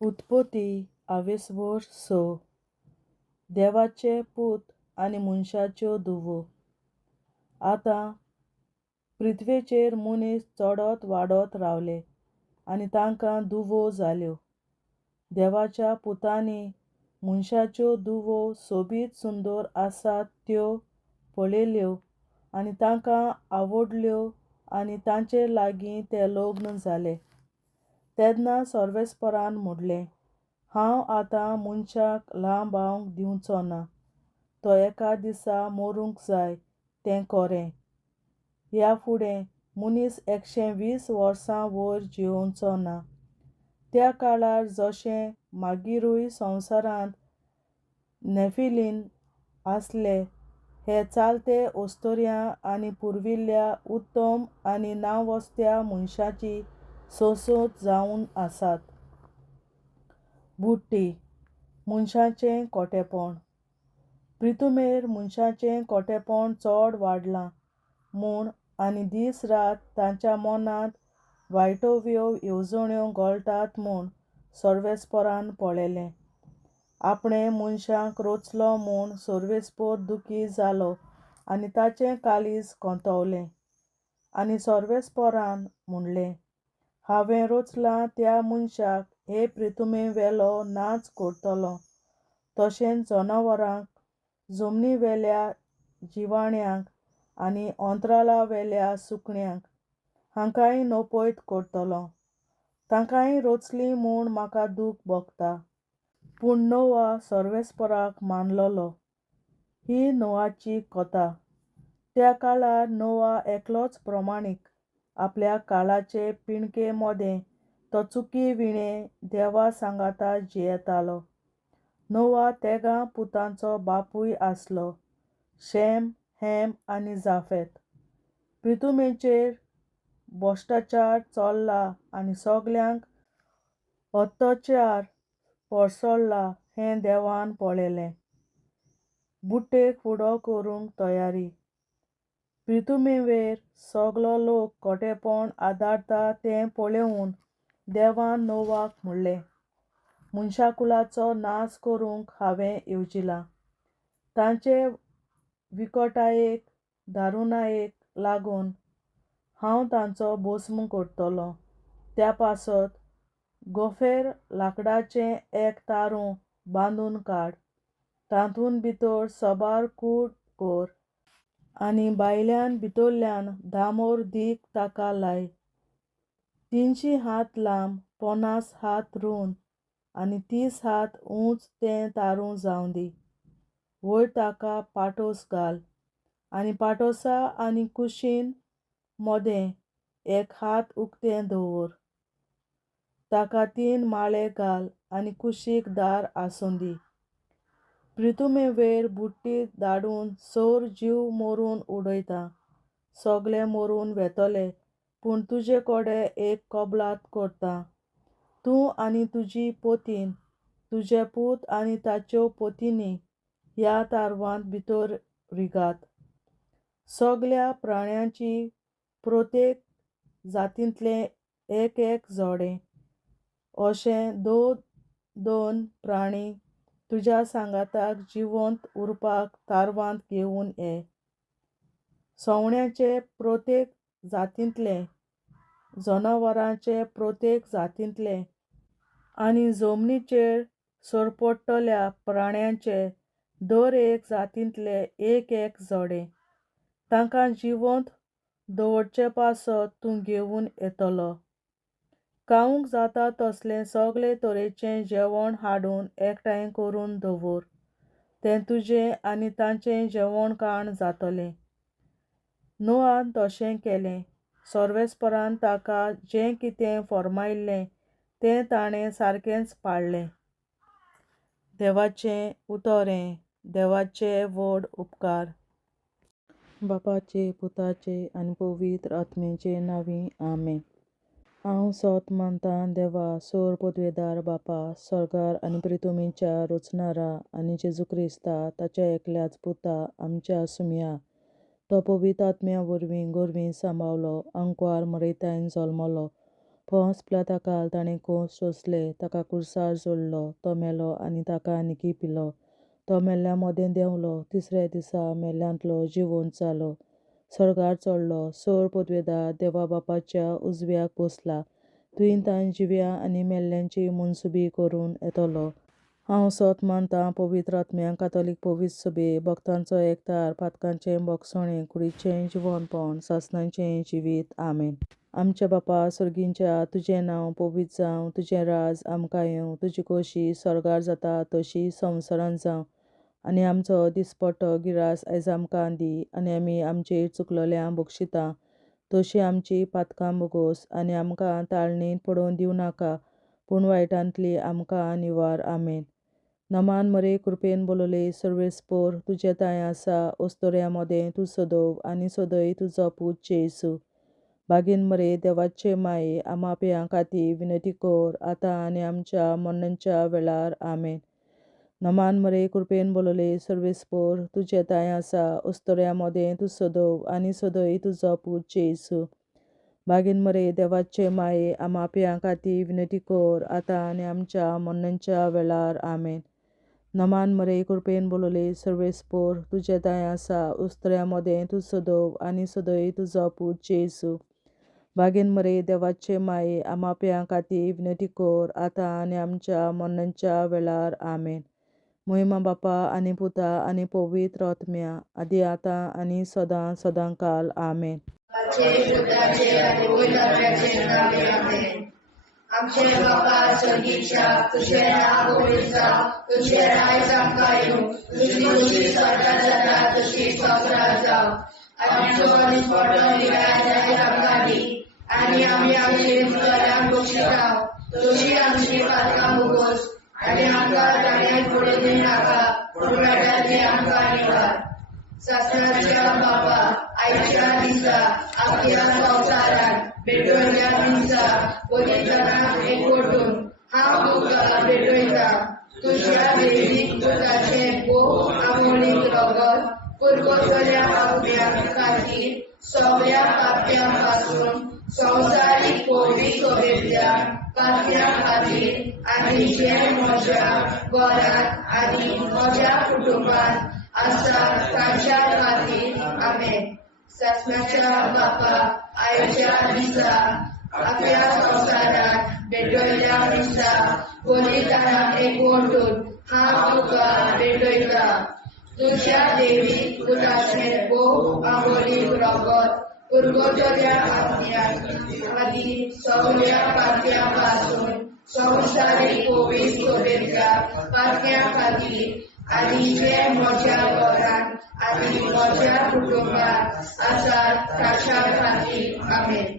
उत्पत्ती आवेसवर 6. देवाचे पूत आनी मनशाच्यो धुवो. आतां पृथ्वेचेर मनीस चडत वाडत रावले आनी तांकां धुवो जाल्यो. देवाच्या पुतांनी मनशाच्यो धुवो सोबीत सुंदर आसात त्यो पळयल्यो आनी तांकां आवडल्यो आनी तांचे लागीं ते लग्न जाले. तेन्ना सर्वेस्परान म्हणलें, हांव आतां मनशाक लांब रावंक दिवचो ना. तो एका दिसा मरूंक जाय तें खरें. ह्या फुडें मनीस 120 वर्सां वयर जियोंचो ना. त्या काळार जशें मागीरूय संवसारांत नेफिलीम आसले, हे चालते अस्तोऱ्यां आनी पुर्विल्ल्या उत्तम आनी नांववस्त्या मनशांची सोंसूत जावन आसात. बुड्डी मनशाचें खोटेपण. पृथ्वेर मनशाचें खोटेपण चड वाडलां म्हूण आनी दीस रात तांच्या मनांत वायटव्यो येवजण्यो घोळटात म्हूण सर्वेस्परान पळयलें. आपणे मनशाक रचलो म्हूण सर्वेस्पर दुखी जालो आनी ताचें काळीज खोंतवलें. आनी सर्वेस्परान म्हणलें, हांवें रचलां त्या मनशाक हे पृथ्वेवेलो नाच करतलों, तशेंच जनावरांक, जमनीवेल्या जिवाण्यांक आनी अंतराळावेल्या सुकण्यांक, हांकांय नपयत करतलों. तांकांय रचलीं म्हूण म्हाका दूख भोगता. पूण नोआ सर्वेस्पराक मानलोलो. ही नोआची कथा. त्या काळार नोआ एकलोच प्रमाणीक. आपल्या काळाचे पिणके मोदें तो चुकी विणे देवा सांगाता जियेतालो. नोआ तेगां पुतांचो बापूय आसलो, शेम, हेम आनी जाफेत. पृथ्वेचेर भ्रश्टाचार चल्ला आनी सगळ्यांक अत्याचार पसरला हें देवान पळयलें. बुड्डेक फुडो करूंक तयारी. पृथ्वेर सगळो लोक खोटेपण आदारता तें पळोवन देवान नोआक म्हणलें, मनशाकुलाचो नाश करूंक हांवें येवजिलां. तांचे विकटायेक दारुणायेक लागून हांव तांचो भस्म करतलों. त्या पासत गोफेर लांकडाचें एक तारूं बांदून काड. तातूंत भितर सोबार कूड कर आनी भायल्यान भितरल्यान दामोर दीक ताका लाय. 300 हात लांब, 50 हात रूंद आनी 30 हात उंच तें तारूं जावं दी. वयर ताका पाटोस घाल आनी पाटोसा आनी कुशीन मोदें एक हात उक्तें दवर. ताका 3 माळे घाल आनी कुशीक दार आसूं दी. पृथ्वेर बुड्डी धाडून सर जीव मरून उडयता. सगळे मरून वेतले, पूण तुजे कडेन एक कबलात करतां. तूं आनी तुजी पत्नी, तुजे पूत आनी ताच्यो पत्नी ह्या तारवांत भितर रिगात. सगळ्या प्राण्यांची प्रत्येक जातींतले एक जोडें. अशें 2 प्राणी तुज्या सांगाताक जिवंत उरपाक तारवांत घेवन ये. सवण्यांचे प्रत्येक जातींतले, जनावरांचे प्रत्येक जातींतले आनी जमनीचेर सरपटल्या प्राण्यांचे दर एक जातींतले एक जोडें. तांकां जिवंत दवरचे पासत तूं घेवन येतलो. खावंक जाता तसलें सगळे तरेचें जेवण हाडून एकठांय करून दवर. तें तुजें आनी तांचें जेवणखाण जातलें. नोआन तशें केलें. सर्वेस्परान ताका जें कितें फर्मायिल्लें तें ताणें सारकेंच पाळलें. देवाचें उतोरें. देवाचे व्हड उपकार. बापाचे, पुताचे आनी पवित्र आत्म्याचे नांवीं आमेन. हांव सत मानतां देवा सर पदवेदार बापा, स्वर्गार आनी पृथ्वेच्या रचणारा आनी जेजू क्रिस्ता ताच्या एकल्याच पुता आमच्या सुम्या. तो पवित्र आत्म्या वरवीं गर्भेंत सांबाळलो, आंकवार मरयतान जल्मलो, पोंस ताकाल ताणें कोस सोंसले, ताका कुर्सार जोडलो, तो मेलो आनी ताका आनीक पिलो. तो मेल्ल्या मोदें देंवलो, तिसऱ्या दिसा मेल्ल्यांतलो जिवंत जालो, स्वर्गार चडलो, सोर पदवेदार देवा बापाच्या उजव्याक बसला. तुयेन ताण जिव्या आनी मेल्ल्यांची मनसुबी करून येतलो. हांव सोत मानतां पवित्र आत्म्याक, कातोलीक पवित्र सभे, भक्तांचो एकठार, पातकांचें बोगसणें, कुडीचें जिवंतपण, सासणाचें जिवीत. आमेन. आमच्या बापा स्वर्गींच्या, तुजें नांव पवित्र जावं, तुजें राज आमकां येवं, तुजी खोशी स्वर्गार जाता तशी संवसारांत जावं. आनी आमचो दिसपट्टो गिरास आयज आमकां दी, आनी आमी आमचेर चुकलोल्यांक बक्षिता तशी आमची पातकां बोगोस, आनी आमकां ताळणेंत पडोवन दिवं नाका, पूण वायटांतली आमकां निवार. आमेन. नमान मरे कृपेन बोलोले सर्वेस्पोर, तुजे ताय आसा, ओस्तोऱ्या मोदें तूं सदोव, आनी सदय तुजो पूत जेसू. बागेन मरे देवाचे माये, आमा पियां खातीर विनंती कर, आतां आनी आमच्या मरणाच्या वेळार. आमेन. नमान मरे कृपेन बोलोले सर्वेस्पोर, तुजे ताय आसा, ओस्तोऱ्या मोदें तूं सदोव, आनी सदय तुजो पूत जेसू. बागेन मरे देवाचे माये, आमा पियां खातीर विनंती कर, आतां आनी आमच्या मरणाच्या वेळार. आमेन. नमान मरे कृपेन बोलोले सर्वेस्पोर, तुजे ताय आसा, ओस्तोऱ्या मोदें तूं सदोव, आनी सदय तुजो पूत जेसू. बागेन मरे देवाचे माये, आमा पियां खातीर विनंती कर, आतां आनी आमच्या मरणाच्या वेळार. आमेन. महिमा बापा आनी पुता आनी पवित्र आत्म्या, आदी आतां आनी सदां सदांकाल. आमेन. आमचे बापा स्वर्गीच्या, तुझें नांव पवित्र जावं, तुझें राज आमकां येवं, तुजी खोशी स्वर्गार जाता तशी संवसारांत जावं. आमचो दिसपट्टो गिरास आयज आमकां दी, आनी आमी आमचेर चुकलोल्यांक बक्षिता तशी आमची पातकां बोगोस, आनी आमकां ताळणेंत पडोवन दिवं नाका, पूण वायटांतली आमकां निवार. सासणाच्या बापा, आयच्या दिसा आख्या संवसारांत भेटवयल्या दिसा पवित्रांक एकवटून हांव तुका भेटयता. तुज्या दैवीक पुताचें भोव आमोणीक रगत पुरगोटल्या आत्म्या खातीर सगळ्या पाप्यां पासून संवसारीक पवित्र सभेंतल्या पाप्यां खातीर, आनी जे म्हज्या घरांत आनी म्हज्या कुटुंबांत आसा तांच्या खातीर. आमेन. सासणाच्या बापा, आयच्या दिसा आख्या संवसारांत भेटवयल्या दिसा पवित्रांक एकवटून हांव तुका भेटयता. तुज्या दैवीक पुताचें भोव आमोणीक रगत पुरगोटल्या आत्म्या खातीर सगळ्या पाप्यां पासून संवसारीक पवित्र सभेंतल्या पाप्यां खातीर, आनी जे म्हज्या घरांत आनी म्हज्या कुटुंबांत आसात तांच्या खातीर. आमेन.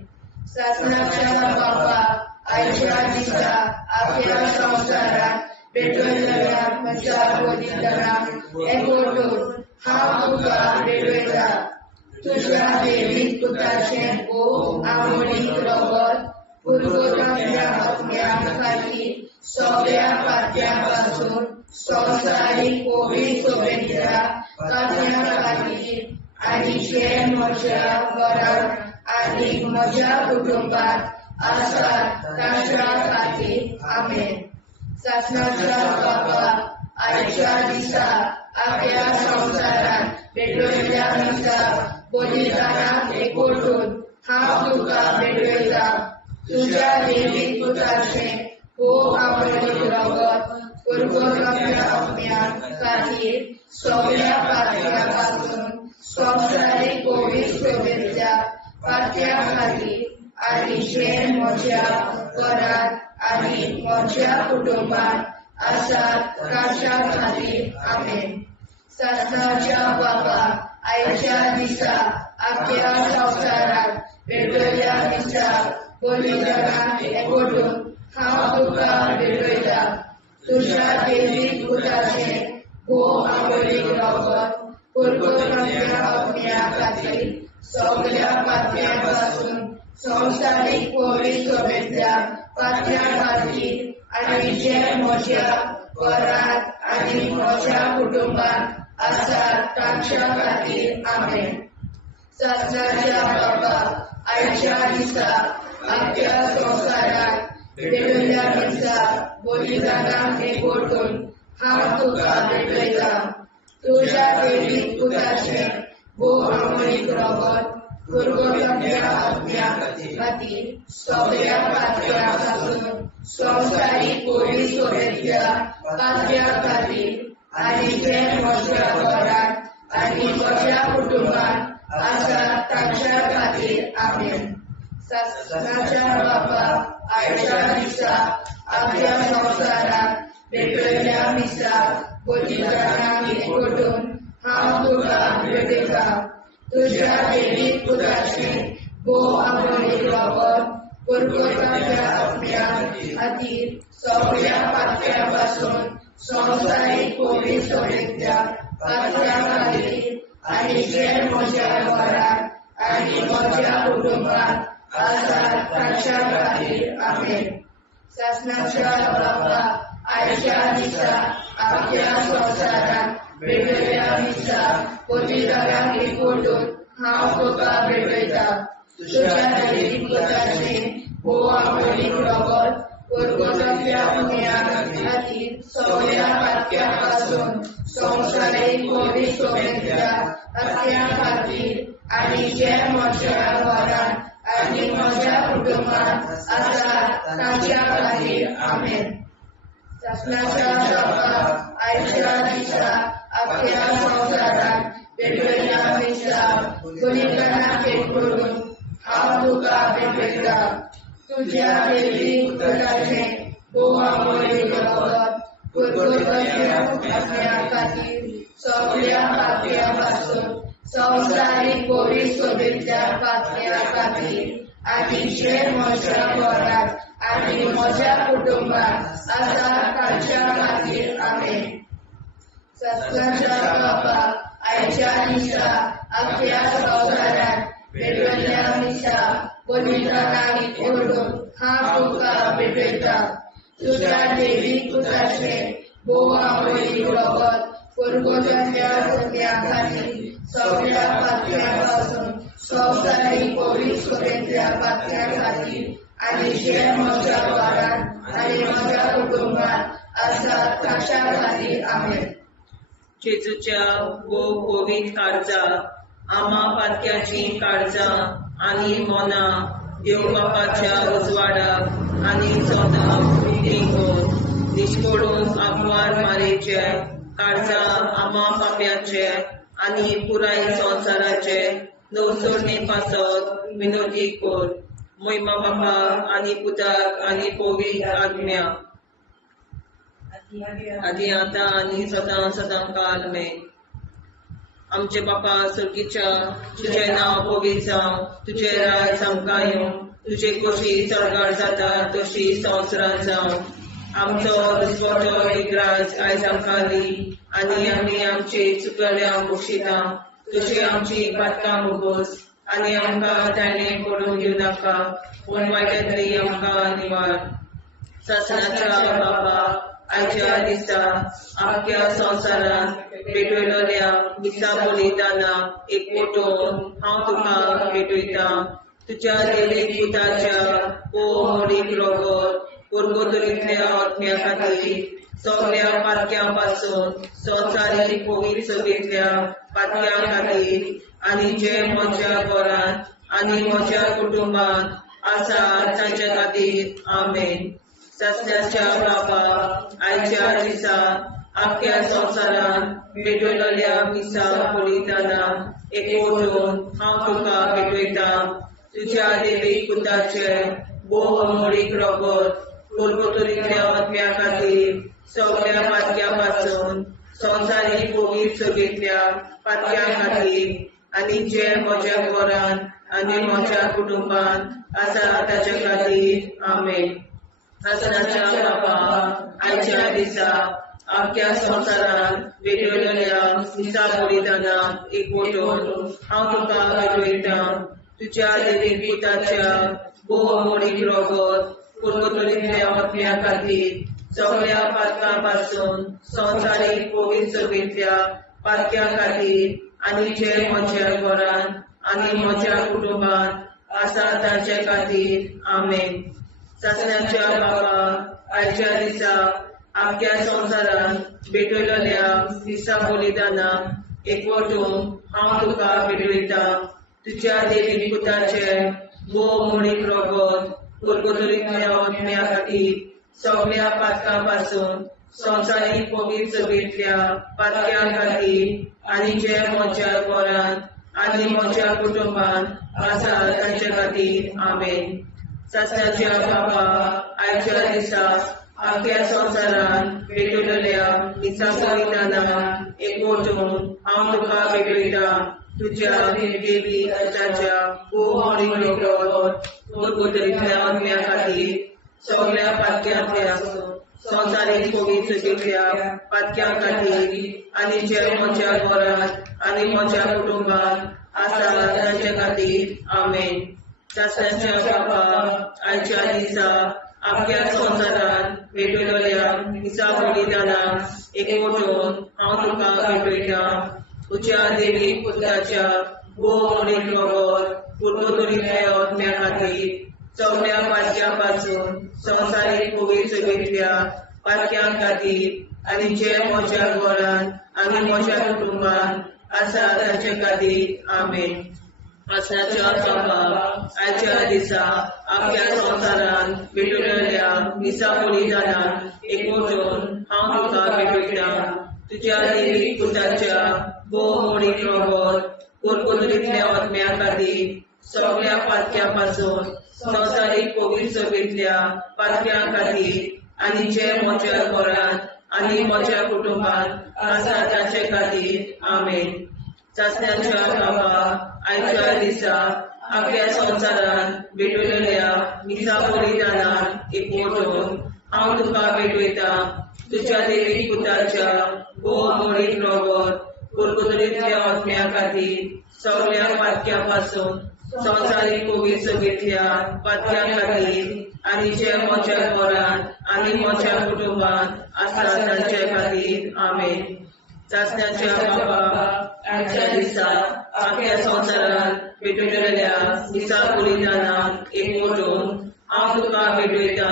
सासणाच्या बापा, आयच्या दिसा आख्या संवसारांत भेटवयल्या म्हज्या पवित्रांक एकवटून हांव तुका भेटयता. तुज्या दैवीक पुताचें भोव आमोणीक रगत पुरगोटल्या आत्म्या खातीर सगळ्या पाप्यां पासून संवसारीक पवित्र सभेंतल्या पाप्यां खातीर, आनी जे म्हज्या घरांत आनी म्हज्या कुटुंबांत आसात तांच्या खातीर. आमेन. सासणाच्या बापा, आयच्या दिसा आख्या संवसारांत भेटवयल्या दिसा पवित्रांक एकवटून हांव तुका भेटयता. तुज्या दैवीक पुताचें भोव आमोणीक रगत पुरगोटल्या आत्म्या खातीर सगळ्या पाप्यां पासून संवसारीक पवित्र सभेंतल्या पाप्यां खातीर, आनी जे म्हज्या घरांत आनी म्हज्या कुटुंबांत आसात तांच्या खातीर. आमेन. सासणाच्या बापा, आयच्या दिसा आख्या संवसारांत भेटवयल्या दिसा पवित्रांक एकवटून हांव तुका भेटयता. तुज्या दैवीक पुताचें भोव आमोणीक रगत पुरगोटल्या आत्म्या खातीर सगळ्या पाप्यां पासून संवसारीक पवित्र सभेंतल्या पाप्यां खातीर, आनी जे म्हज्या घरांत आनी म्हज्या कुटुंबांत आसात तांच्या खातीर. आमेन. सासणाच्या बाबा आयच्या दिसा आख्या संवसारात भेटलेल्या दिसा बलिदानाक एकवटून हांव तुका भेटयता. तुझ्या वेळीक पुताचे भोव आंबळीक रगत गुरगुरल्या आत्म्या खातीर सगळ्या पातळ्या पासून संवसारीक कोवी सोबेतल्या पातळ्या खातीर आनी जे म्हज्या घरांत आनी म्हज्या कुटुंबांत आसा तांच्या खातीर आमेन. सासणाच्या बाबा आयच्या दिसा आख्या संवसारात भेटलेल्या दिसा बलिदानाक एकवटून हांव तुका भेटयता. तुझ्या वेळीक पुताचे भोव आंबळीक रगत गुरगुरल्या आत्म्या खातीर सगळ्या पातळ्या पासून संवसारीक कोवी सोबेतल्या पातळ्या खातीर आनी जे म्हज्या घरांत आनी म्हज्या कुटुंबांत आसा तांच्या खातीर आमेन. सासणाच्या बाबा आयच्या दिसा आख्या संवसारात भेटलेल्या दिसा बलिदानाक एकवटून हांव तुका भेटयता. तुझ्या वेळीक पुताचे भोव आंबळीक रगत गुरगुरल्या आत्म्या खातीर सगळ्या पातळ्या पासून संवसारीक कोवी सोबेतल्या पातळ्या खातीर आनी जे म्हज्या घरांत आनी म्हज्या कुटुंबांत आसा तांच्या खातीर आमेन. सासणाच्या बाबा आयच्या दिसा आख्या संवसारात भेटलेल्या दिसा बलिदानाक एकवटून हांव तुका भेटयता. तुझ्या वेळीक पुताचे भोव आंबळीक रगत गुरगुरल्या आत्म्या खातीर सगळ्या पातळ्या पासून संवसारीक कोवी सोबेतल्या पातळ्या खातीर आनी जे म्हज्या घरांत आनी म्हज्या कुटुंबांत आसा तांच्या खातीर आमेन. सासणाच्या बाबा आयच्या दिसा आख्या संवसारात भेटलेल्या दिसा बलिदानाक एकवटून हांव तुका भेटयता. तुझ्या वेळीक पुताचे भोव आंबळीक रगत गुरगुरल्या आत्म्या खातीर सगळ्या पातळ्या पासून संवसारीक कोवी सोबेतल्या पातळ्या खातीर आनी जे म्हज्या घरांत आनी म्हज्या कुटुंबांत आसा तांच्या खातीर आमेन. जेजूच्या भोव कोवीद काळजा आमा पातक्याची काळजां आनी मोना देव बापाच्या उजवाडाक आनी सदांच देखून निश्कोडून आग्वार मारेचे काळजा आमा पाप्याचे आनी पुराय संवसाराचे नवसोडणे पासत विनोदी कोर. महिमा बापा आनी पुताक आनी पवित्र आत्म्या आदी आतां आनी सदां सदां काल आमेन. आमचे बापा सुर्गीच्या तुझे नांव पवित्र जावं, तुझे राज आमकां येवं, तुझे कशी सरकार जाता तशी संवसारांत जावं. आमचो दिसवटो विग्राज आयज आमकां दी आनी आमी आमचे चुकल्यांक बक्षिता. तुजी आमची पातकां मुगोस आनी आमकां ताणें पडूंक दिवं नाका, पूण वायटांतली आमकां निवार. सासणाच्या बाबा आयच्या दिसा आख्या संवसारांत भेटयलेल्या दिसा बलिदानाक एकवटून हांव तुका भेटयता. तुज्या देवीक पुताच्या मोडीक रगत गुरगुरलेल्या आत्म्या खातीर सगळ्या पातक्यां पासून संवसारीक पवित्र सभेंतल्या पातक्यां खातीर आनी जे म्हज्या घरांत आनी म्हज्या कुटुंबांत आसा तांच्या खातीर आमेन. सासणाच्या बाबा आयच्या दिसा आख्या संवसारांत भेटयलेल्या दिसा बलिदानाक एकवटून हांव तुका भेटयता. तुज्या देवीक पुताचे भोव मोडीक रगत गुरगुरलेल्या आत्म्या खातीर सगळ्या पातक्यां पासून संवसारीक पवित्र सभेंतल्या पातक्यां खातीर आनी जे म्हज्या घरांत आनी म्हज्या कुटुंबांत आसा ताच्या खातीर आमेन. सासणाच्या बापा आयच्या दिसा आख्या संवसारांत भेटयलेल्या दिसा बलिदानाक एकवटून हांव तुका भेटयता. तुज्या देवीक पुताच्या भोव मोडीक रगत गुरगुरलेल्या आत्म्या खातीर सगळ्या पातकां पासून संवसारीक पवित्र सभेंतल्या पातक्यां खातीर आनी जे म्हज्या घरांत आनी म्हज्या कुटुंबात आसा ताचे खातीर आमेन. सत्याच्या बाबा आयच्या दिसा आख्या संवसारांत भेटयलेल्या दिसा बलिदानाक एकवटून हांव तुका भेटयता. तुज्या देवी पुताचे भोव म्हणीक रगत कुरकुरीतल्या आत्म्या खातीर सगळ्या पातकां पासून संवसारीक पवित्र सभेंतल्या पातक्यां खातीर आनी जे म्हज्या घरांत आनी म्हज्या कुटुंबात आसा तांचे खातीर आमेन. सत्याच्या बाबा आयच्या दिसा आख्या संवसारांत भेटयलेल्या दिसा बलिदानाक एकवटून हांव तुका भेटयता. तुज्या देवी पुताच्या भोव म्हणीक रगत कुरकुरीतल्या आत्म्या खातीर सगळ्या पातक्यांतल्या संवसारीक पवित्र सभेंतल्या पातक्यां खातीर आनी जे म्हज्या घरांत आनी म्हज्या कुटुंबात आसा तांचे खातीर आमेन. सत्याच्या बाबा आयच्या दिसा आख्या संवसारांत भेटयलेल्या दिसा बलिदानाक एकवटून हांव तुका भेटयता. तुज्या देवी पुताच्या भोव म्हणीक रगत कुरकुरीतल्या आत्म्या खातीर सगळ्या पातक्यां पासून संवसारीक पवित्र सभेंतल्या पातक्यां खातीर आनी जे म्हज्या घरांत आनी म्हज्या कुटुंबात आसा तांचे खातीर आमेन. सत्याच्या बाबा आयच्या दिसा आख्या संवसारांत भेटयलेल्या दिसा बलिदानाक एकवटून हांव तुका भेटयता. तुज्या देवी पुताच्या भोव म्हणीक रगत कुरकुरीतल्या आत्म्या खातीर सगळ्या पातक्यां पासून संवसारीक पवित्र सभेंतल्या पातक्यां खातीर आनी जे म्हज्या घरांत आनी म्हज्या कुटुंबात आसा तांचे खातीर आमेन. सत्याच्या बाबा आयच्या दिसा आख्या संवसारांत भेटयलेल्या दिसा बलिदानाक एकवटून हांव तुका भेटयता. तुज्या देवी पुताच्या भोव म्हणीक रगत कुरकुरीतल्या आत्म्या खातीर सगळ्या पातक्यां पासून संवसारीक पवित्र सभेंतल्या पातक्यां खातीर आनी जे म्हज्या घरांत आनी म्हज्या कुटुंबात आसा तांचे खातीर आमेन. सत्याच्या बाबा आयच्या दिसा आख्या संवसारांत भेटयलेल्या दिसा बलिदानाक एकवटून हांव तुका भेटयता.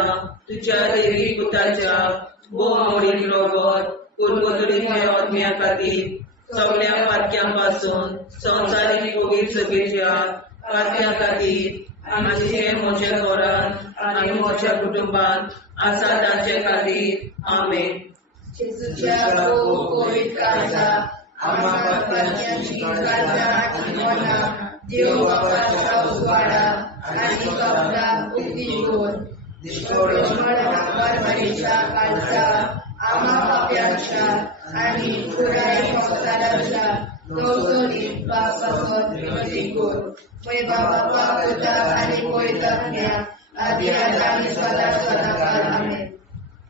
तुज्या देवी पुताच्या भोव म्हणीक रगत कुरकुरीतल्या आत्म्या खातीर सगळ्या पातक्यां पासून संवसारीक पवित्र सभेंतल्या पातक्यां खातीर आनी जे म्हज्या घरांत आनी म्हज्या कुटुंबात आसा तांचे खातीर आमेन. जेजूच्या भोव पवित्र काळजा आम्हा पातकांची काळजा आनी मना देव बापाच्या उजवाडा आनी कबरात उक्ती करून परमेच्या काळजा आम्हा पाप्यांच्या आनी पुराय संवसाराच्या गवसणीत बापावर विनंती कर. पळय बाबा पुता आनी पवित्रात्म्या आदी आनी सदा सदाकाळ आमेन.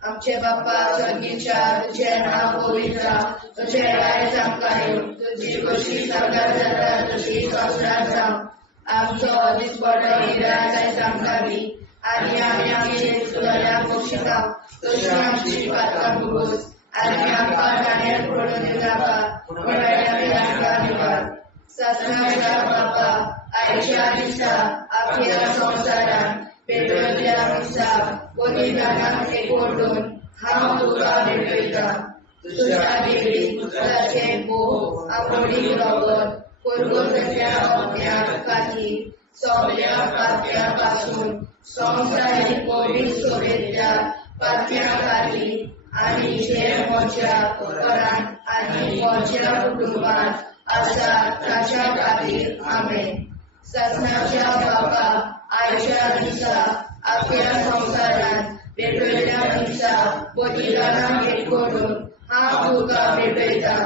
आमचे बापा स्वर्गीच्या तुझे नाव पवित्र तुझे राय आमकां येवं. तुजी कशी सगळ्यात जाता तशी संवसारांत जावं. आमचो दिसपडो हिराय आयज आमकां दी आनी आमी आमचे चुकल्यांक बक्षिता तशी आमची पातकां भोगोस आनी आमकां गाण्यार पडून नाका पूण आमकां निवार. सत्याच्या बापा आयच्या दिसा आख्या संवसारांत भेटयलेल्या दिसा बलिदानाक एकवटून हांव तुका भेटयता. तुज्या देवी पुताचे भोव म्हणीक रगत कुरकुरीतल्या आत्म्या खातीर सगळ्या पातक्यां पासून संवसारीक पवित्र सभेंतल्या पातक्यां खातीर आनी जे म्हज्या घरांत आनी म्हज्या कुटुंबात आसा ताच्या खातीर आमेन. सत्याच्या बापा आयच्या दिसा आख्या संवसारांत भेटयलेल्या दिसा बलिदानाक एकवटून हांव तुका भेटयता.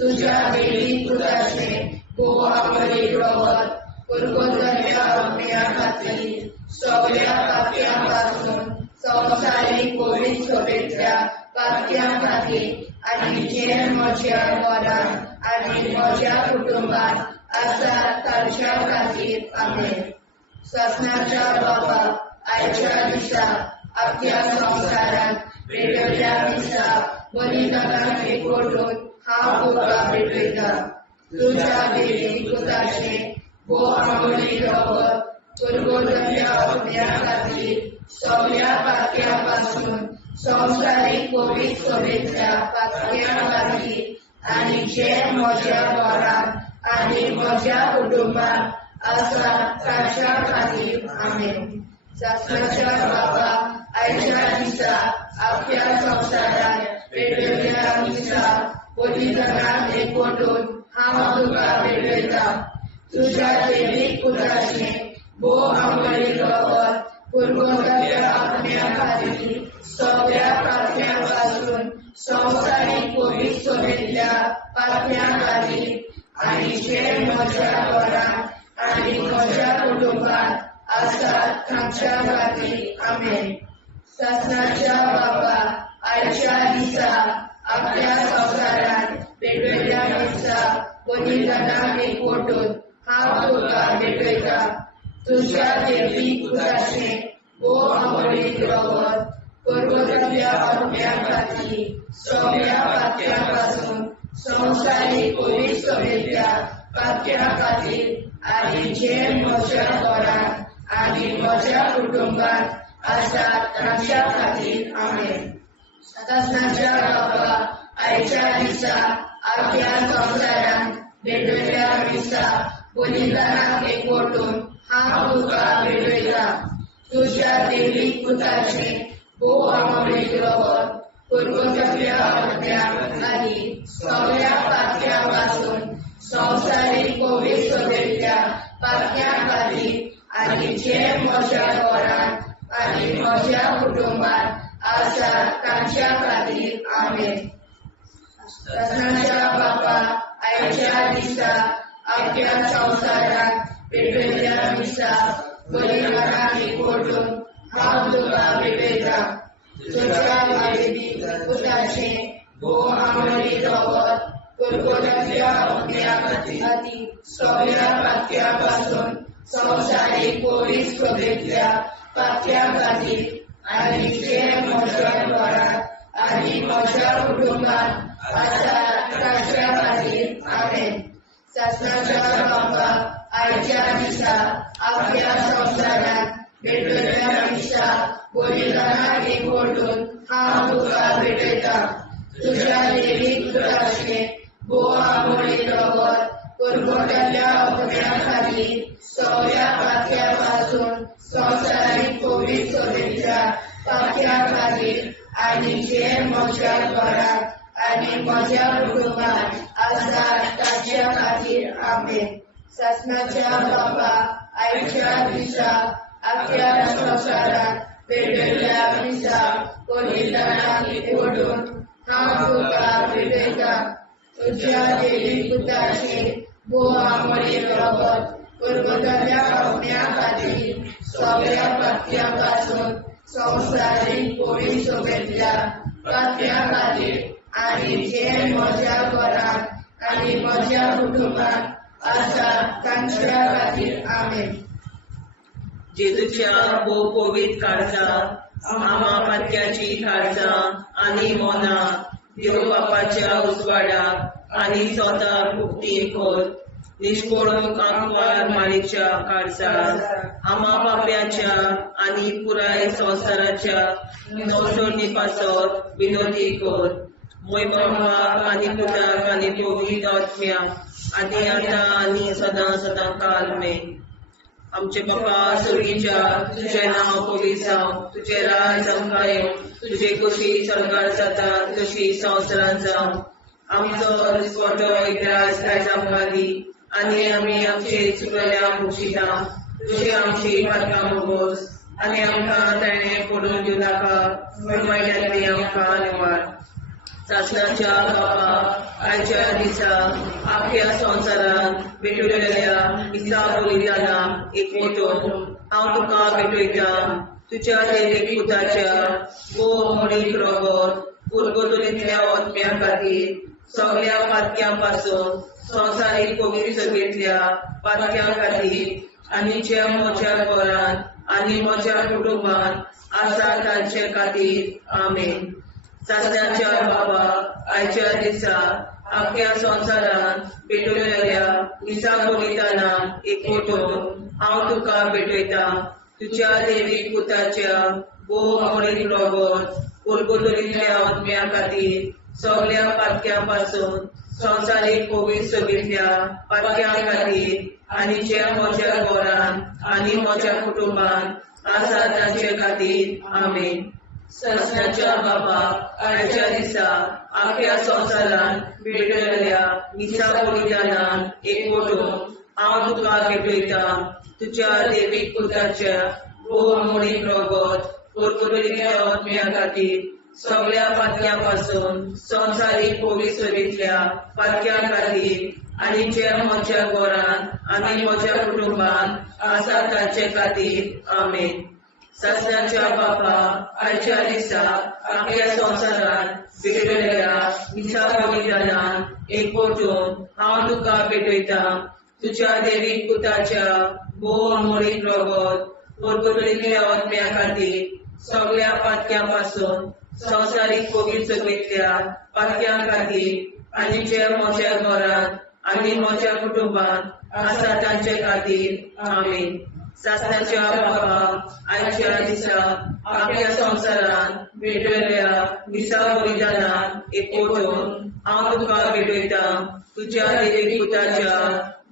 तुज्या देवी पुताचे भोव म्हणीक रगत कुरकुरीतल्या आत्म्या खातीर सगळ्या पातक्यां पासून संवसारीक पवित्र सभेंतल्या पातक्यां खातीर आनी जे म्हज्या घरांत आनी म्हज्या कुटुंबात आसा तांच्या खातीर आमेन. सत्याच्या बापा आयच्या दिसा आख्या संवसारांत भेटयलेल्या दिसा बलिदानाक एकवटून हांव तुका भेटयता. तुज्या देवी पुताचे वो आमोली रगत पुरगोटल्या अग्न्या खातीर सगळ्या पातक्यापासून संवसारीक पवित्र सभेच्या पातक्या खातीर आनी जे म्हज्या घरांत आनी म्हज्या कुटुंबात आसा ताच्या खातीर आमेन. शासनाच्या बाबा आयच्या दिसा आख्या संवसारात पेटयल्ल्या दिसा बलिदानाक एकवटून हांव तुका भेटयता. तुज्या दैवीक पुताचें भोव आमोली रगत पुरगोटल्या अग्न्या खातीर सगळ्या पातक्यां संवसारीक पवित्र सभेंतल्या पातक्यां खातीर आनी जे म्हज्या घरांत आनी म्हज्या कुटुंबात आसात तांच्या खातीर आमेन. शासनाच्या बाबा आयच्या दिसा आख्या संवसारात पेटयल्ल्या दिसा बलिदानाक एकवटून हांव तुका भेटयता. तुज्या दैवीक पुताचें भोव आमोली रगत पुरगोटल्या अग्न्या खातीर सगळ्या पातक्यां संवसारीक पवित्र सभेंतल्या पातक्यां खातीर आनी जे म्हज्या घरांत आनी म्हज्या कुटुंबात आसात तांच्या खातीर आमेन. शासनाच्या बाबा आयच्या दिसा आख्या संवसारात पेटयल्ल्या दिसा बलिदानाक एकवटून हांव तुका भेटयता. तुज्या दैवीक पुताचें भोव आमोली रगत पुरगोटल्या अग्न्या खातीर सगळ्या पातक्यां संवसारीक पवित्र सभेंतल्या पातक्यां खातीर आनी जे म्हज्या घरांत आनी म्हज्या कुटुंबात आसात तांच्या खातीर आमेन. शासनाच्या बाबा आयच्या दिसा आख्या संवसारात पेटयल्ल्या दिसा बलिदानाक एकवटून हांव तुका भेटयता. तुज्या दैवीक पुताचें भोव आमोली रगत पुरगोटल्या अग्न्या खातीर सगळ्या पातक्यां संवसारीक पवित्र सभेंतल्या पातक्यां खातीर आनी जे म्हज्या घरांत आनी म्हज्या कुटुंबात आसात तांच्या खातीर आमेन. शासनाच्या बाबा आयच्या दिसा आख्या संवसारात पेटयल्ल्या दिसा बलिदानाक एकवटून हांव तुका भेटयता. तुज्या दैवीक पुताचें भोव आमोली रगत पुरगोटल्या अग्न्या खातीर सगळ्या पातक्यां संवसारीक पवित्र सभेंतल्या पातक्यां खातीर आनी जे म्हज्या घरांत आनी म्हज्या कुटुंबात आसात तांच्या खातीर आमेन. शासनाच्या बाबा आयच्या दिसा आख्या संवसारात पेटयल्ल्या दिसा बलिदानाक एकवटून हांव तुका भेटयता. तुज्या दैवीक पुताचें भोव आमोली रगत पुरगोटल्या अग्न्या खातीर सगळ्या पातक्यां संवसारीक पवित्र सभेंतल्या पातक्यां खातीर आनी जे म्हज्या घरांत आनी म्हज्या कुटुंबात आसात तांच्या खातीर आमेन. जेजूच्या भोव पवित्र काळजांत आमा पातक्याची काळजां आनी मोनां देव बापाच्या उजवाडाक आनी स्वता मुक्ती खोल निष्पळून आंकवार माळेच्या काळजांत आमा पाप्याच्या आनी पुराय संवसाराच्या संसोडणी पासत विनोदी कर. मोय बापाक आनी पुताक आनी पवित्र आत्म्याक आदी आतां आनी सदां सदां काल मेन. आमचे बापा स्वर्गीच्या तुझें नांव पवित्र जावं, तुजें राज आमकां येवं, तुजी कशी सरकार जाता तशी संवसारांत जावं. आमचो दिसवटो एकदांच आयज आमकां दी आनी आमी आमचे चुकल्यांक मुक्षिता. तुजी आमची पातकां भोगोस आनी आमकां ताणें पडून दिवं नाका, पूण वायट्यांतली आमकां निवार. शासनाच्या बाबा आयच्या दिसा आख्या संवसारांत भेटयल्ल्या दिसा बलिदानाक एकवटून हांव तुका भेटयता. तुज्या दैवीक पुताच्या भोव आमोली रगत पुरगोटल्या अग्न्या खातीर सगळ्या पातक्यां संवसारीक पवित्र सभेंतल्या पातक्यां खातीर आनी जे म्हज्या घरांत आनी म्हज्या कुटुंबात आसा तांचे खातीर आमेन. शासनाच्या बाबा आयच्या दिसा आख्या संवसारान पेटयलेल्या मिसा कोलिताना एकवटून हांव तुका भेटयता तुझ्या देवीक पुताच्या भोव अमरीक रगत कोलगोतरींतल्या आत्म्या खातीर सगळ्या पातक्यां पासून संवसारीक कोवीड सगळ्या पातक्यां खातीर आनी जे म्हज्या घरान आनी म्हज्या कुटुंबान आसा तांचे खातीर आमेन. सस्याच्या बापाक आयच्या दिसा आख्या संवसारान भेटयलेल्या मिसा कोलितानान एकवटून हांव तुका भेटयता तुझ्या देवीक पुताच्या भोव अमरीक रगत कोलगोतरींतल्या आत्म्या खातीर सगळ्या पातक्यां पासून संवसारीक कोवीड सगळ्या पातक्यां खातीर आनी जे म्हज्या घरान आनी म्हज्या कुटुंबान आसा तांचे खातीर आमेन. सस्याच्या बापा आयच्या दिसा आख्या संवसारान भेटयलेल्या मिसा कोलितानान एकवटून हांव तुका भेटयता तुझ्या देवीक पुताच्या भोव अमरीक रगत कोलगोतरींतल्या आत्म्या खातीर सगळ्या पातक्यां पासून संवसारीक कोवीड सगळ्या पातक्यां खातीर आनी जे म्हज्या घरान आनी म्हज्या कुटुंबान आसा तांचे खातीर आमेन. सस्याच्या बापा आयच्या दिसा आख्या संवसारान भेटयलेल्या मिसा कोलितानान एकवटून हांव तुका भेटयता तुझ्या देवीक पुताच्या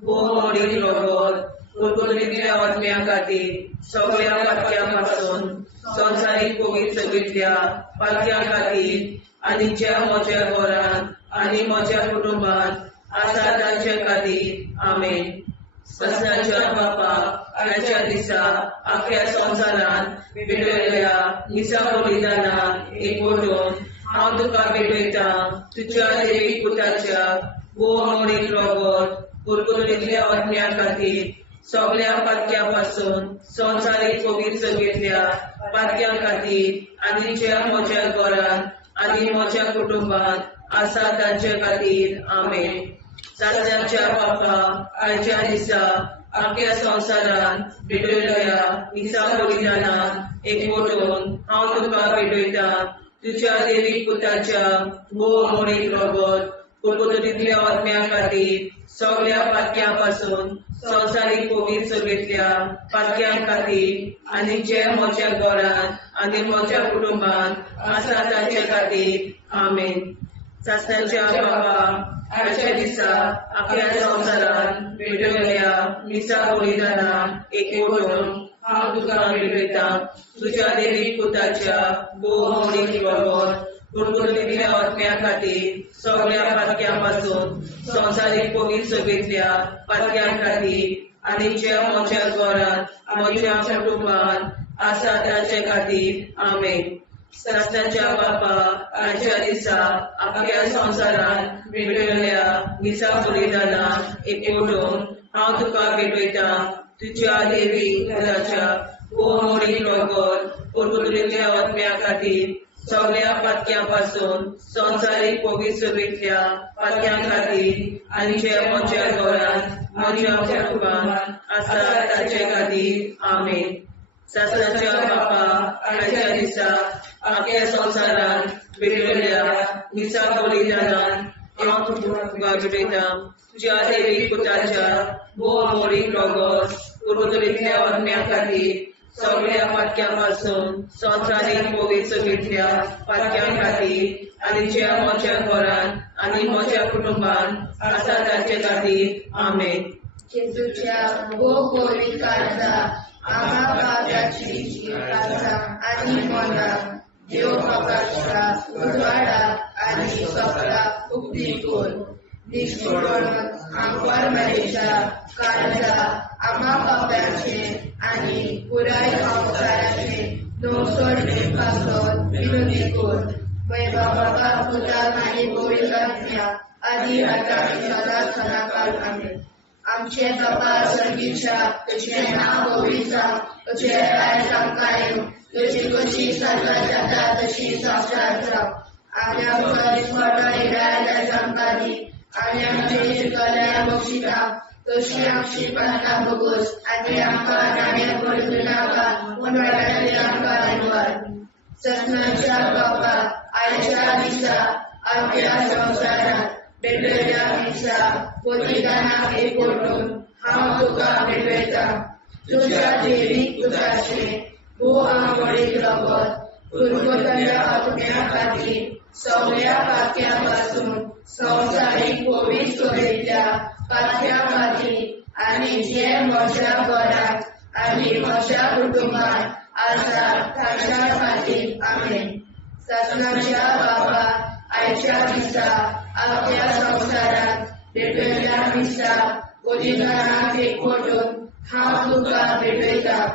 भोव अमरीक रगत कोलगोतरींतल्या आत्म्या खातीर सगळ्या पातक्यां पासून संवसारीक कोवीड सगळ्या पातक्यां खातीर आनी जे म्हज्या घरान आनी म्हज्या कुटुंबान आसा तांचे खातीर आमेन. सस्याच्या बापा आयच्या दिसा आख्या संवसारान भेटयलेल्या मिसा कोलितानान एकवटून हांव तुका भेटयता तुझ्या देवीक पुताच्या भोव अमरीक रगत कोलगोतरींतल्या आत्म्या खातीर सगळ्या पातक्यां पासून संवसारीक कोवीड सगळ्या पातक्यां खातीर आनी जे म्हज्या घरान आनी म्हज्या कुटुंबान आसा तांचे खातीर आमेन. सस्याच्या बापा आयच्या दिसा आख्या संवसारान भेटयलेल्या मिसा कोलितानान एकवटून हांव तुका भेटयता तुझ्या देवीक पुताच्या भोव अमरीक रगत कोलगोतरींतल्या आत्म्या खातीर सगळ्या पातक्यां पासून संवसारीक कोवीड सगळ्या पातक्यां खातीर आनी जे म्हज्या घरान आनी म्हज्या कुटुंबान आसा तांचे खातीर आमेन. सस्याच्या बापा आयच्या दिसा आख्या संवसारान भेटयलेल्या मिसा कोलितानान एकवटून हांव तुका भेटयता तुझ्या देवीक पुताच्या भोव अमरीक रगत कोलगोतरींतल्या आत्म्या खातीर सगळ्या पातक्यां पासून संवसारीक कोवीड सगळ्या पातक्यां खातीर आनी जे म्हज्या घरान म्हज्या कुटुंबान आसा तांचे खातीर आमेन. सस्याच्या बापा आयच्या दिसा आख्या संवसारान भेटयलेल्या मिसा कोलितानान एकवटून हांव तुका भेटयता तुझ्या देवीक पुताच्या भोव अमरीक रगत कोलगोतरींतल्या आत्म्या खातीर सगळ्या पातक्यां पासून संवसारीक कोवीड सगळ्या पातक्यां खातीर आनी जे म्हज्या घरान म्हज्या कुटुंबान आसा तांचे खातीर आमेन. सस्याच्या बापा आयच्या दिसा आख्या संवसारान भेटयलेल्या मिसा कोलितानान हांव तुका भेटयता तुझ्या देवीक पुताच्या भोव अमरीक रगत कोलगोतरींतल्या आत्म्या खातीर सगळ्या पातक्यां पासून संवसारीक कोवीड सगळ्या पातक्यां खातीर आनी जे म्हज्या घरान आनी म्हज्या कुटुंबान आसा तांचे खातीर आमेन. जेजूच्या भोव कोवीड काळाचा आम्हा पापाची आसा आनी मना देव बापाच्या उजवाडा आनी सपना उक्ती कोर निष्ठुरण आंकवार मेरेच्या काळाचा आम्हा पापाचे आनी पुराय संवसाराचे नवसोड पासून विनंती कोर. वैभव बाबा पुताक आनी कोवीड आत्म्या आदी आता सदा सदा काळ आमेन. आमचे बाबा सर्गीच्या तुझे नाव गोविंदा तुझे राय सांकाय तुझी कशी सर्व जाता तशी संसार जाव आम्ही आमच्या स्मरण रायला सांकादी आम्ही आमचे कल्या बक्षिता तशी आमची प्रार्थना बघूस आणि आमका नाण्या पडू नाका उन्हाळ्यात आमका अनवर. ससनाच्या बाबा आयच्या दिसा आमच्या संसारात भेटलेल्या मिसा बलिदानाक एकवटून हांव तुका भेटयता तुझ्या दैवीक पुताचे भोव आंबोळीक रगत पुरगोटल्या आत्म्या खातीर सगळ्या पातक्या पासून संवसारीक पवित्र सोबेतल्या पातक्या खातीर आनी जे म्हज्या घरांत आनी म्हज्या कुटुंबांत आसा ताच्या खातीर आमेन. सत्नाच्या बाबा आयच्या दिसा आपल्या संवसारांत भेटयल्या मिसा बलिदानाक एकवटून हांव तुका भेटयता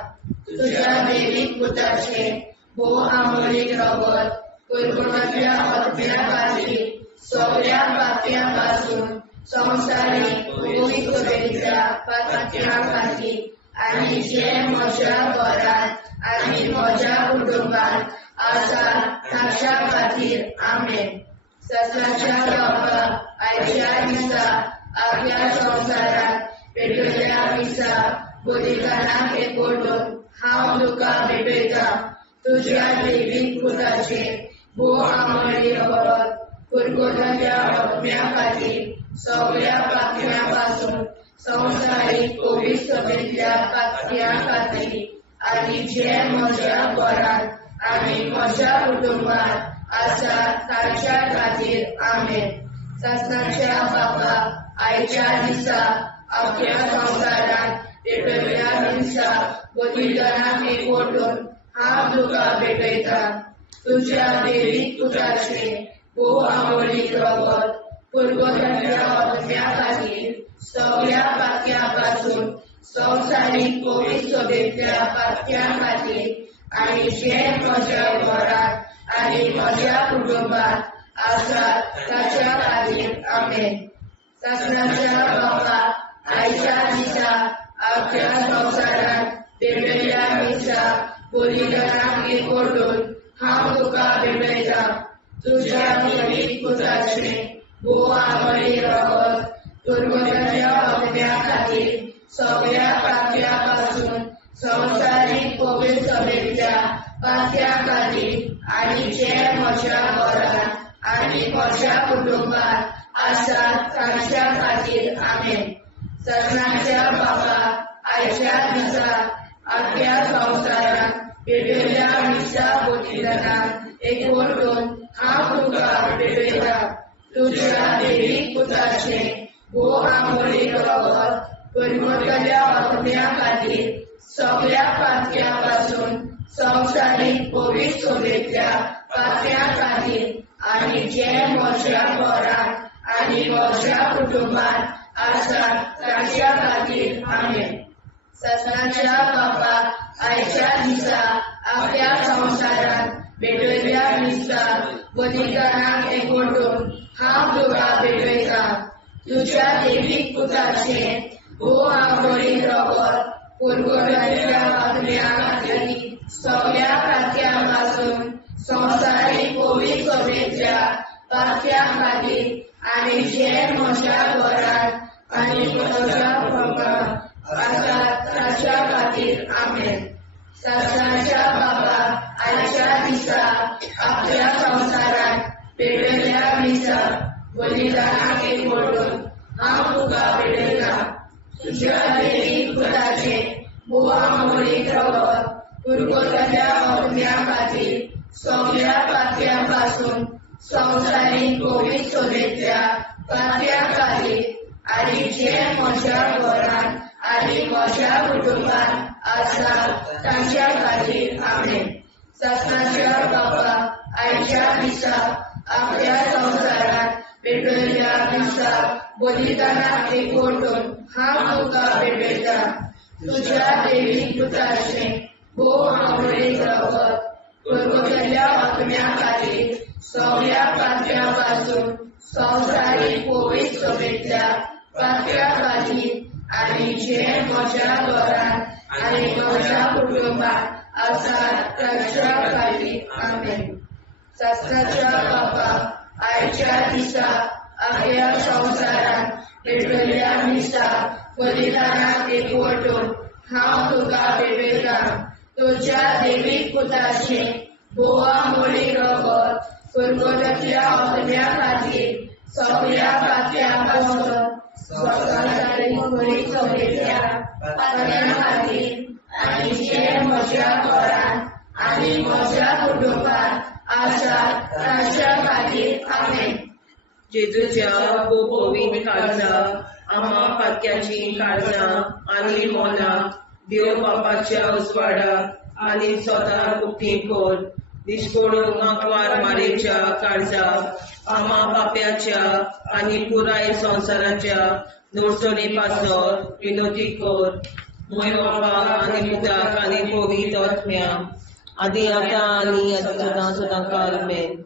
तुझ्या दैवीक पुताचे भोव आंबोळीक रगत पुरगोटल्या आत्म्या खातीर सगळ्या पातक्या पासून संवसारीक पवित्र सोबेतल्या पातक्या खातीर आनी जे म्हज्या घरांत आनी म्हज्या कुटुंबांत आसा ताच्या खातीर आमेन. सत्नाच्या बाबा आयच्या दिसा आपल्या संवसारांत भेटयल्या मिसा बलिदानाक एकवटून हांव तुका भेटयता तुझ्या दैवीक पुताचे भोव आंबोळीक रगत पुरगोटल्या आत्म्या खातीर सगळ्या पातक्या पासून संवसारीक पवित्र सोबेतल्या पातक्या खातीर आनी जे म्हज्या घरांत आनी म्हज्या कुटुंबांत आसा ताच्या खातीर आमेन. सत्नाच्या बाबा आयच्या दिसा आपल्या संवसारांत भेटयल्या मिसा बलिदानाक एकवटून हांव तुका भेटयता तुझ्या दैवीक पुताचे भोव आंबोळीक रगत पुरगोटल्या आत्म्या खातीर सगळ्या पातक्या पासून संवसारीक पवित्र सोबेतल्या पातक्या खातीर आनी जे म्हज्या घरांत आनी म्हज्या कुटुंबांत आसा ताच्या खातीर आमेन. सत्नाच्या बाबा आयच्या दिसा आपल्या संवसारांत भेटयल्या मिसा बलिदानाक एकवटून हांव तुका भेटयता तुझ्या दैवीक पुताचे भोव आंबोळीक रगत पुरगोटल्या आत्म्या खातीर सगळ्या पातक्या पासून संवसारीक पवित्र सोबेतल्या पातक्या खातीर आनी जे म्हज्या घरांत आनी म्हज्या कुटुंबांत आसा ताच्या खातीर आमेन. सत्नाच्या बाबा आयच्या दिसा आपल्या संवसारांत भेटयल्या मिसा बलिदानाक एकवटून हांव तुका भेटयता तुझ्या दैवीक पुताचे भोव आंबोळीक रगत पुरगोटल्या आत्म्या खातीर सगळ्या पातक्या पासून संवसारीक पवित्र सोबेतल्या पातक्या खातीर आनी जे म्हज्या घरांत आनी म्हज्या कुटुंबांत आसा ताच्या खातीर आमेन. सत्नाच्या बाबा आयच्या दिसा आपल्या संवसारांत भेटयल्या मिसा बलिदानाक एकवटून हांव तुका भेटयता तुझ्या दैवीक पुताचे भोव आंबोळीक रगत पुरगोटल्या आत्म्या खातीर सगळ्या पातक्या पासून संवसारीक पवित्र सोबेतल्या पातक्या खातीर आनी जे म्हज्या घरांत आनी म्हज्या कुटुंबांत आसा ताच्या खातीर आमेन. सत्नाच्या बाबा आयच्या दिसा आपल्या संवसारांत भेटयल्या मिसा बलिदानाक एकवटून हांव तुका भेटयता तुझ्या दैवीक पुताचे भोव आंबोळीक रगत पुरगोटल्या आत्म्या खातीर सगळ्या पातक्या पासून संवसारीक पवित्र सोबेतल्या पातक्या खातीर आनी जे म्हज्या घरांत आनी म्हज्या कुटुंबांत आसा ताच्या खातीर आमेन. सत्नाच्या बाबा आयच्या दिसा आपल्या संवसारांत भेटयल्या मिसा बलिदानाक एकवटून हांव तुका भेटयता तुझ्या दैवीक पुताचे भोव आंबोळीक रगत पुरगोटल्या आत्म्या खातीर सगळ्या पातक्या पासून संवसारीक पवित्र सोबेतल्या पातक्या खातीर आनी जे म्हज्या घरांत आनी म्हज्या कुटुंबांत आसा ताच्या खातीर आमेन. सत्नाच्या बाबा आयच्या दिसा आपल्या संवसारांत भेटयल्या मिसा बलिदानाक एकवटून हांव तुका भेटयता तुझ्या दैवीक पुताचे भोव आंबोळीक रगत पुरगोटल्या आत्म्या खातीर सगळ्या पात्या पासून स्वतंत्र बरी चवलेल्या पात्या खातीर आनी जे म्हज्या घरांत आनी म्हज्या कुटुंबात आसा तांच्या खातीर आमेन. जेजूच्या पवित्र काळजा आम्हा पात्याची काळजां आनी मोना देव बापाच्या उजवाडाक आनी स्वता कुटी कोर दिसपडून आंकवार मारेच्या काळजाक आम्हा पाप्याच्या आनी पुराय संवसाराच्या नोर्सणी पासोर विनोदी कोर मोय बापा आनी पुताक आनी पवित्र आत्म्या आदी आतां आनी सदां सदां काल आमेन.